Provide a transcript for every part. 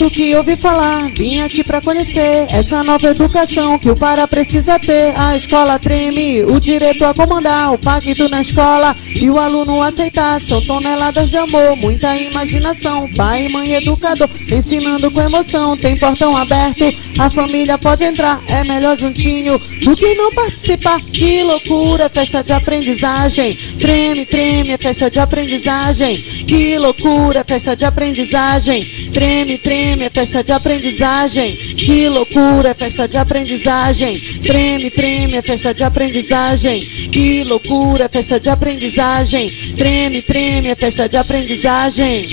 Tanto que ouvi falar, vim aqui pra conhecer essa nova educação que o Pará precisa ter. A escola treme, o diretor a comandar, o pacto na escola e o aluno aceitar. São toneladas de amor, muita imaginação. Pai, mãe, educador, ensinando com emoção. Tem portão aberto, a família pode entrar. É melhor juntinho do que não participar. Que loucura, festa de aprendizagem. Treme, treme, é festa de aprendizagem. Que loucura, festa de aprendizagem. Treme, treme, é festa de aprendizagem. Que loucura, festa de aprendizagem. Treme, treme, é festa de aprendizagem. Que loucura, festa de aprendizagem. Treme, treme, é festa de aprendizagem.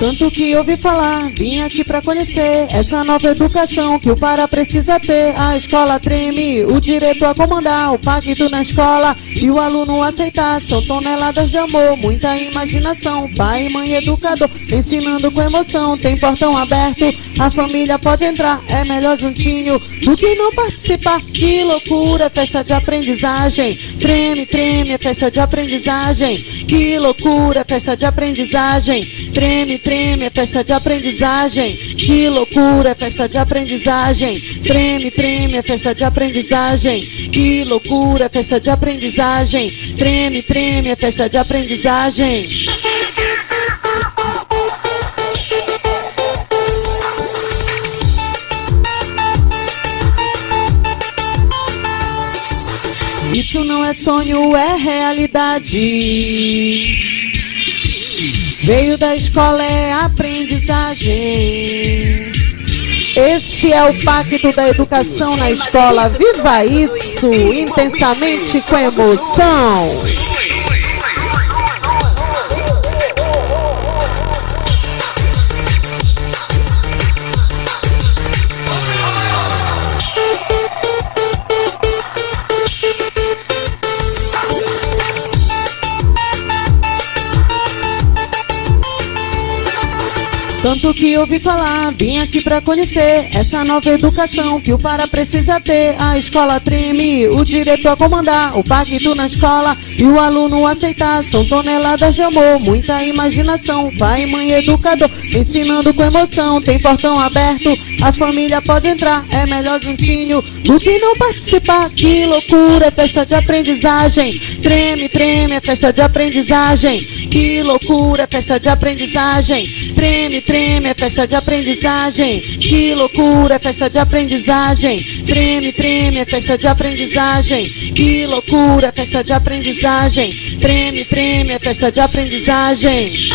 Tanto que ouvi falar, vim aqui pra conhecer essa nova educação que o Pará precisa ter. A escola treme, o diretor a comandar, o pacto na escola e o aluno aceitar. São toneladas de amor, muita imaginação. Pai, mãe, educador, ensinando com emoção. Tem portão aberto, a família pode entrar. É melhor juntinho do que não participar. Que loucura, festa de aprendizagem. Treme, treme, é festa de aprendizagem. Que loucura, festa de aprendizagem. Treme, treme, é festa de aprendizagem. Que loucura, festa de aprendizagem. Treme, treme, é festa de aprendizagem. Que loucura, festa de aprendizagem. Treme, treme, é festa de aprendizagem. Isso não é sonho, é realidade. Veio da escola, é aprendizagem. Esse é o pacto da educação na escola. Viva isso intensamente com emoção. que ouvi falar, vim aqui pra conhecer essa nova educação que o Pará precisa ter. A escola treme, o diretor a comandar, o pacto na escola e o aluno aceitar. São toneladas de amor, muita imaginação, pai, mãe, educador, ensinando com emoção. Tem portão aberto, a família pode entrar, é melhor juntinho do que não participar. Que loucura, é festa de aprendizagem, treme, treme, é festa de aprendizagem. Que loucura, é festa de aprendizagem, treme, treme, é festa de aprendizagem. Que loucura, é festa de aprendizagem, treme, treme, é festa de aprendizagem. Que loucura, é festa de aprendizagem, treme, treme, é festa de aprendizagem.